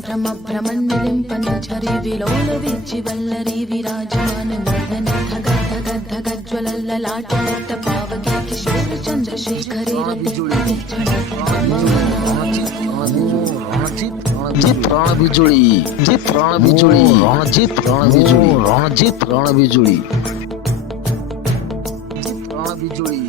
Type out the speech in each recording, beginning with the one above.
संभ्रमभ्रमण्यलिम्पनझरी विलोलविज्जिवल्लरी विराजमान मोहन धग धग धगज्ज्वलल्ललाट पावके किशोर चन्द्रशेखरे रणजीत रण बिजुली जीत रण बिजुली रणजीत रण बिजुली रणजीत रण बिजुली जीत रण बिजुली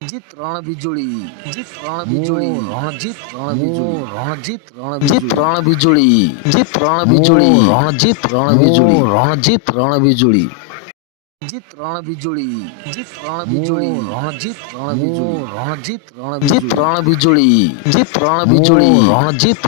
जीत रण बिजुली जीत रण बिजुली रणजीत रण बिजुली रणजीत रण जीत रण बिजुली जीत रण बिजुली रणजीत रण बिजुली रणजीत रण बिजुली जीत रण बिजुली जीत रण बिजुली रणजीत रण बिजुली रणजीत रण जीत रण बिजुली जीत रण बिजुली रणजीत